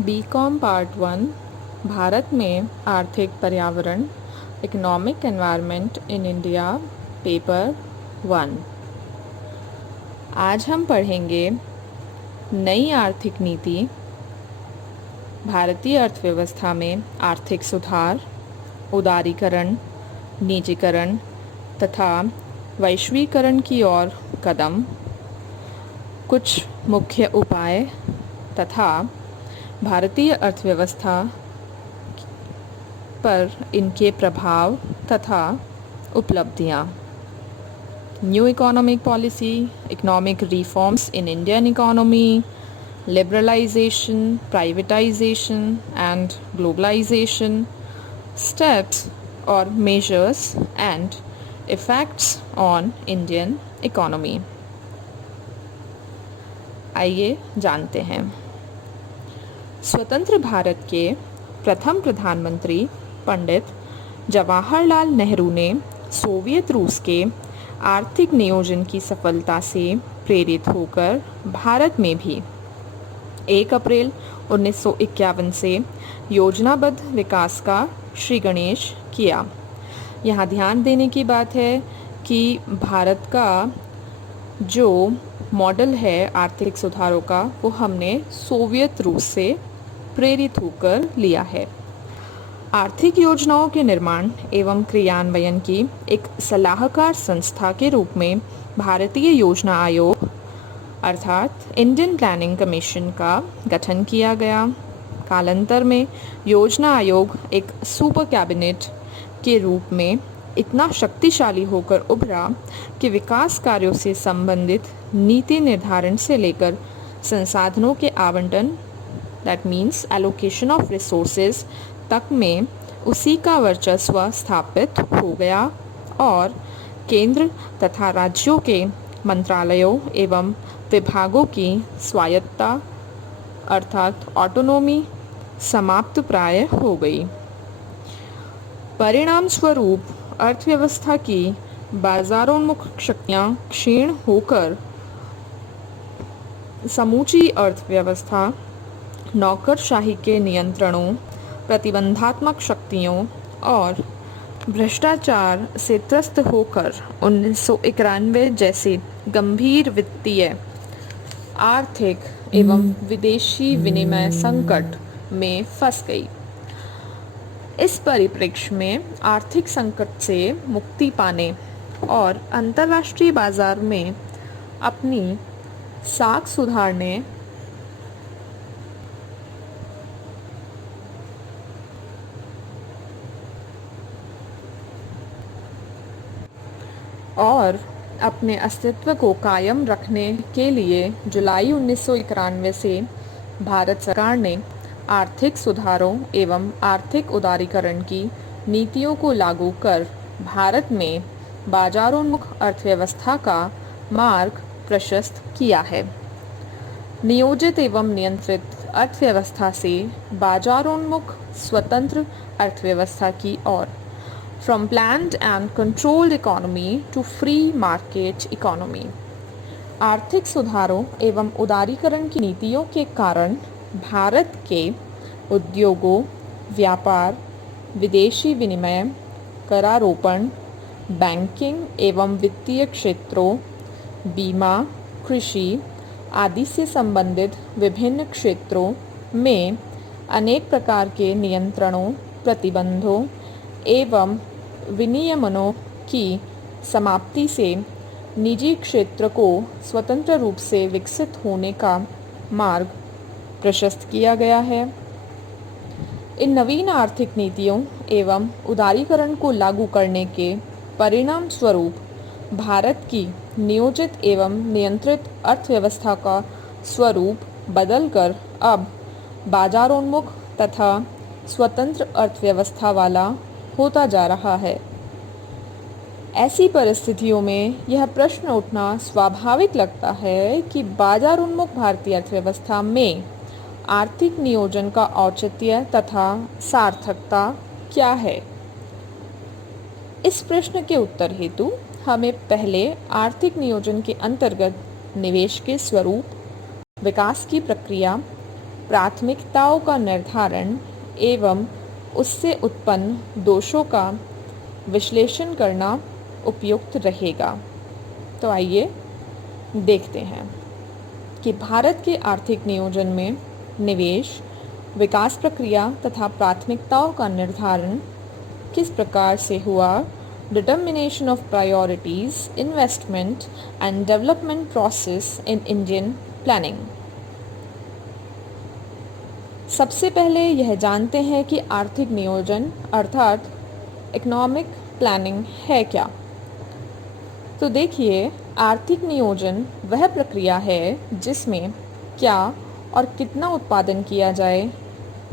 BCom part 1 Bharat में आर्थिक पर्यावरण economic environment in India paper 1। आज हम पढ़ेंगे नई आर्थिक नीति, भारतीय अर्थव्यवस्था में आर्थिक सुधार, उदारीकरण, निजीकरण तथा वैश्वीकरण की ओर कदम, कुछ मुख्य उपाय तथा भारतीय अर्थव्यवस्था पर इनके प्रभाव तथा उपलब्धियाँ। New economic policy, economic reforms in Indian economy, liberalisation, privatisation and globalisation, steps और measures and effects on Indian economy. आइए जानते हैं। स्वतंत्र भारत के प्रथम प्रधानमंत्री पंडित जवाहरलाल नेहरू ने सोवियत रूस के आर्थिक नियोजन की सफलता से प्रेरित होकर भारत में भी 1 अप्रैल 1951 से योजनाबद्ध विकास का श्रीगणेश किया। यहाँ ध्यान देने की बात है कि भारत का जो मॉडल है आर्थिक सुधारों का वो हमने सोवियत रूस से प्रेरित होकर लिया है। आर्थिक योजनाओं के निर्माण एवं क्रियान्वयन की एक सलाहकार संस्था के रूप में भारतीय योजना आयोग अर्थात इंडियन प्लानिंग कमीशन का गठन किया गया। कालांतर में योजना आयोग एक सुपर कैबिनेट के रूप में इतना शक्तिशाली होकर उभरा कि विकास कार्यों से संबंधित नीति निर्धारण से लेकर संसाधनों के आवंटन that means allocation of resources तक में उसी का वर्चस्व स्थापित हो गया और केंद्र तथा राज्यों के मंत्रालयों एवं विभागों की स्वायत्तता अर्थात ऑटोनोमी समाप्त प्राय हो गई। परिणाम स्वरूप अर्थव्यवस्था की बाजारोन्मुख शक्तियाँ क्षीण होकर समूची अर्थव्यवस्था नौकरशाही के नियंत्रणों, प्रतिबंधात्मक शक्तियों और भ्रष्टाचार से त्रस्त होकर 1991 जैसे गंभीर वित्तीय, आर्थिक एवं विदेशी विनिमय संकट में फंस गई। इस परिप्रेक्ष्य में आर्थिक संकट से मुक्ति पाने और अंतर्राष्ट्रीय बाजार में अपनी साख सुधारने और अपने अस्तित्व को कायम रखने के लिए जुलाई 1991 से भारत सरकार ने आर्थिक सुधारों एवं आर्थिक उदारीकरण की नीतियों को लागू कर भारत में बाजारोन्मुख अर्थव्यवस्था का मार्ग प्रशस्त किया है। नियोजित एवं नियंत्रित अर्थव्यवस्था से बाजारोन्मुख स्वतंत्र अर्थव्यवस्था की ओर, from planned and controlled economy to free market economy. आर्थिक सुधारों एवं उदारीकरण की नीतियों के कारण भारत के उद्योगों, व्यापार, विदेशी विनिमय, करारोपण, बैंकिंग एवं वित्तीय क्षेत्रों, बीमा, कृषि आदि से संबंधित विभिन्न क्षेत्रों में अनेक प्रकार के नियंत्रणों, प्रतिबंधों एवं विनियमनों की समाप्ति से निजी क्षेत्र को स्वतंत्र रूप से विकसित होने का मार्ग प्रशस्त किया गया है। इन नवीन आर्थिक नीतियों एवं उदारीकरण को लागू करने के परिणाम स्वरूप भारत की नियोजित एवं नियंत्रित अर्थव्यवस्था का स्वरूप बदलकर अब बाजारोन्मुख तथा स्वतंत्र अर्थव्यवस्था वाला होता जा रहा है। ऐसी परिस्थितियों में यह प्रश्न उठना स्वाभाविक लगता है कि बाजारोन्मुख भारतीय अर्थव्यवस्था में आर्थिक नियोजन का औचित्य तथा सार्थकता क्या है। इस प्रश्न के उत्तर हेतु हमें पहले आर्थिक नियोजन के अंतर्गत निवेश के स्वरूप, विकास की प्रक्रिया, प्राथमिकताओं का निर्धारण एवं उससे उत्पन्न दोषों का विश्लेषण करना उपयुक्त रहेगा। तो आइए देखते हैं कि भारत के आर्थिक नियोजन में निवेश, विकास प्रक्रिया तथा प्राथमिकताओं का निर्धारण किस प्रकार से हुआ। Determination of priorities, investment and development process in Indian planning. सबसे पहले यह जानते हैं कि आर्थिक नियोजन अर्थात इकोनॉमिक प्लानिंग है क्या। तो देखिए, आर्थिक नियोजन वह प्रक्रिया है जिसमें क्या और कितना उत्पादन किया जाए,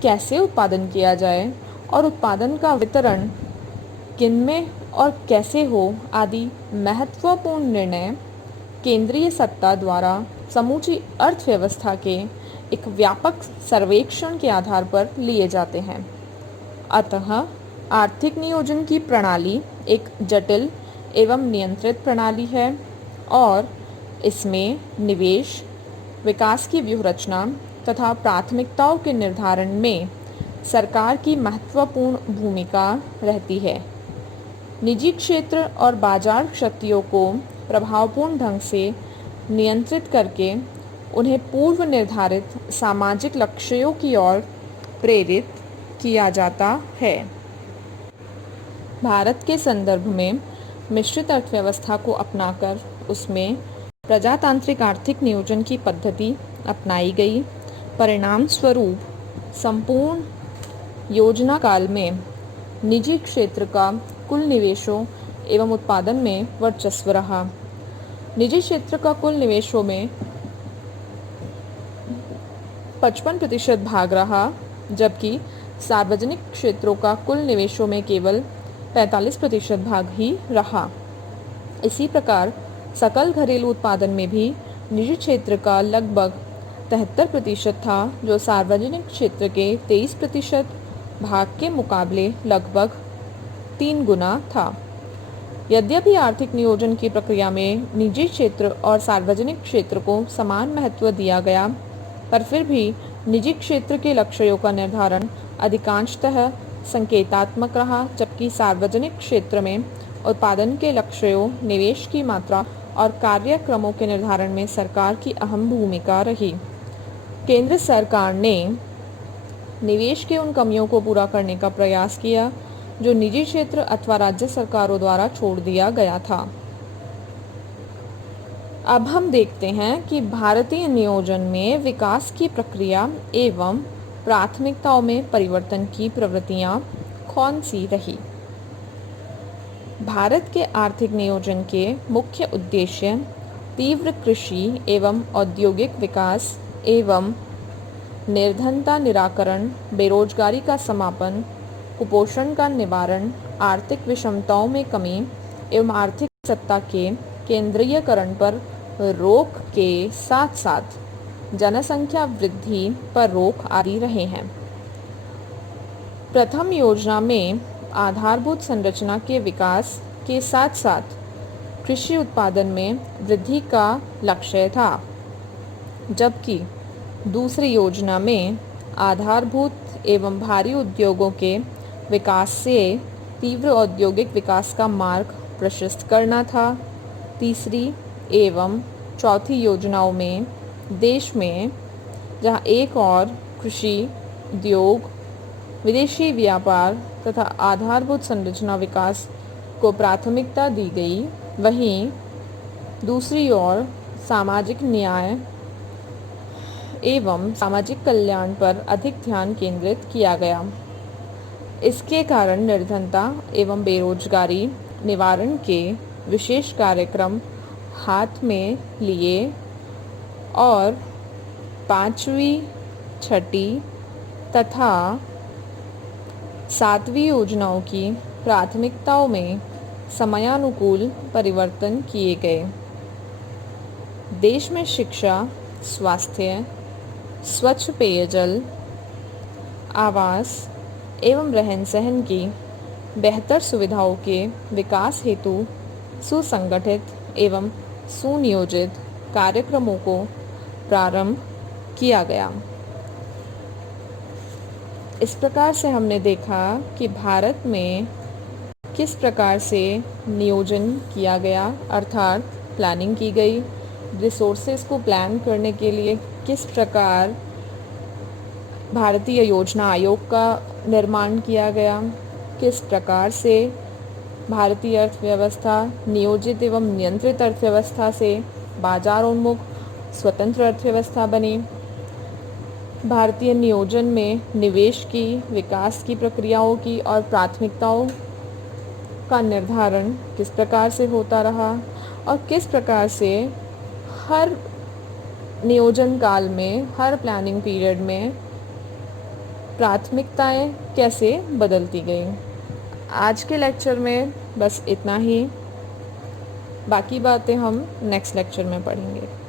कैसे उत्पादन किया जाए और उत्पादन का वितरण किनमें और कैसे हो आदि महत्वपूर्ण निर्णय केंद्रीय सत्ता द्वारा समूची अर्थव्यवस्था के एक व्यापक सर्वेक्षण के आधार पर लिए जाते हैं। अतः आर्थिक नियोजन की प्रणाली एक जटिल एवं नियंत्रित प्रणाली है और इसमें निवेश, विकास की व्यूहरचना तथा प्राथमिकताओं के निर्धारण में सरकार की महत्वपूर्ण भूमिका रहती है। निजी क्षेत्र और बाजार शक्तियों को प्रभावपूर्ण ढंग से नियंत्रित करके उन्हें पूर्व निर्धारित सामाजिक लक्ष्यों की ओर प्रेरित किया जाता है। भारत के संदर्भ में मिश्रित अर्थव्यवस्था को अपनाकर उसमें प्रजातांत्रिक आर्थिक नियोजन की पद्धति अपनाई गई। परिणाम स्वरूप संपूर्ण योजना काल में निजी क्षेत्र का कुल निवेशों एवं उत्पादन में वर्चस्व रहा। निजी क्षेत्र का कुल निवेशों में 55% भाग रहा, जबकि सार्वजनिक क्षेत्रों का कुल निवेशों में केवल 45% भाग ही रहा। इसी प्रकार सकल घरेलू उत्पादन में भी निजी क्षेत्र का लगभग 73% था, जो सार्वजनिक क्षेत्र के 23% भाग के मुकाबले लगभग 3 गुना था। यद्यपि आर्थिक नियोजन की प्रक्रिया में निजी क्षेत्र और सार्वजनिक क्षेत्र को समान महत्व दिया गया, पर फिर भी निजी क्षेत्र के लक्ष्यों का निर्धारण अधिकांशतः संकेतात्मक रहा, जबकि सार्वजनिक क्षेत्र में उत्पादन के लक्ष्यों, निवेश की मात्रा और कार्यक्रमों के निर्धारण में सरकार की अहम भूमिका रही। केंद्र सरकार ने निवेश के उन कमियों को पूरा करने का प्रयास किया जो निजी क्षेत्र अथवा राज्य सरकारों द्वारा छोड़ दिया गया था। अब हम देखते हैं कि भारतीय नियोजन में विकास की प्रक्रिया एवं प्राथमिकताओं में परिवर्तन की प्रवृत्तियां कौन सी रही। भारत के आर्थिक नियोजन के मुख्य उद्देश्य तीव्र कृषि एवं औद्योगिक विकास एवं निर्धनता निराकरण, बेरोजगारी का समापन, कुपोषण का निवारण, आर्थिक विषमताओं में कमी एवं आर्थिक सत्ता के केंद्रीयकरण पर रोक के साथ साथ जनसंख्या वृद्धि पर रोक आदि रहे हैं। प्रथम योजना में आधारभूत संरचना के विकास के साथ साथ कृषि उत्पादन में वृद्धि का लक्ष्य था, जबकि दूसरी योजना में आधारभूत एवं भारी उद्योगों के विकास से तीव्र औद्योगिक विकास का मार्ग प्रशस्त करना था। तीसरी एवं चौथी योजनाओं में देश में जहां एक और कृषि, उद्योग, विदेशी व्यापार तथा आधारभूत संरचना विकास को प्राथमिकता दी गई, वहीं दूसरी ओर सामाजिक न्याय एवं सामाजिक कल्याण पर अधिक ध्यान केंद्रित किया गया। इसके कारण निर्धनता एवं बेरोजगारी निवारण के विशेष कार्यक्रम हाथ में लिए और 5वीं, 6ठी तथा 7वीं योजनाओं की प्राथमिकताओं में समयानुकूल परिवर्तन किए गए। देश में शिक्षा, स्वास्थ्य, स्वच्छ पेयजल, आवास एवं रहन सहन की बेहतर सुविधाओं के विकास हेतु सुसंगठित एवं सुनियोजित कार्यक्रमों को प्रारंभ किया गया। इस प्रकार से हमने देखा कि भारत में किस प्रकार से नियोजन किया गया, अर्थात प्लानिंग की गई। रिसोर्सेज को प्लान करने के लिए किस प्रकार भारतीय योजना आयोग का निर्माण किया गया, किस प्रकार से भारतीय अर्थव्यवस्था नियोजित एवं नियंत्रित अर्थव्यवस्था से बाजारोन्मुख स्वतंत्र अर्थव्यवस्था बनी। भारतीय नियोजन में निवेश की, विकास की प्रक्रियाओं की और प्राथमिकताओं का निर्धारण किस प्रकार से होता रहा और किस प्रकार से हर नियोजन काल में, हर प्लानिंग पीरियड में प्राथमिकताएं कैसे बदलती गई। आज के लेक्चर में बस इतना ही, बाकी बातें हम नेक्स्ट लेक्चर में पढ़ेंगे।